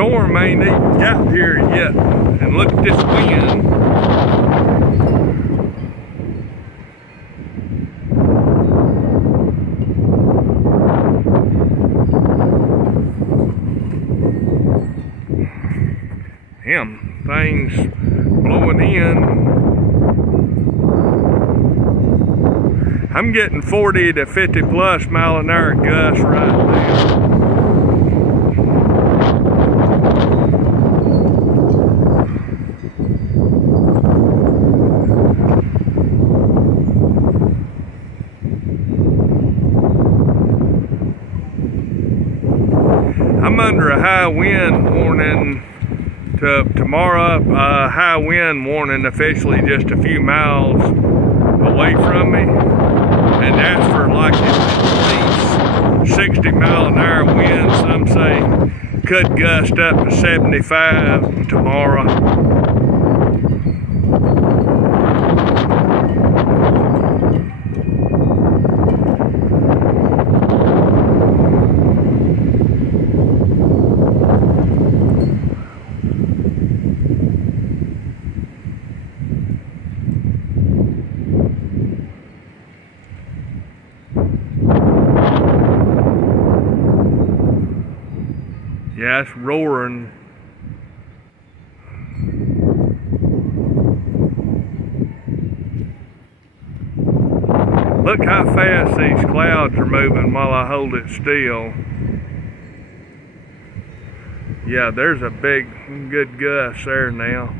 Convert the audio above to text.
storm ain't even got here yet. And look at this wind. Damn, things blowing in. I'm getting 40 to 50 plus mile an hour gusts right now. I'm under a high wind warning tomorrow. High wind warning officially just a few miles away from me, and that's for like at least 60 mile an hour winds. Some say could gust up to 75 tomorrow. Yeah, it's roaring. Look how fast these clouds are moving while I hold it still. Yeah, there's a big, good gust there now.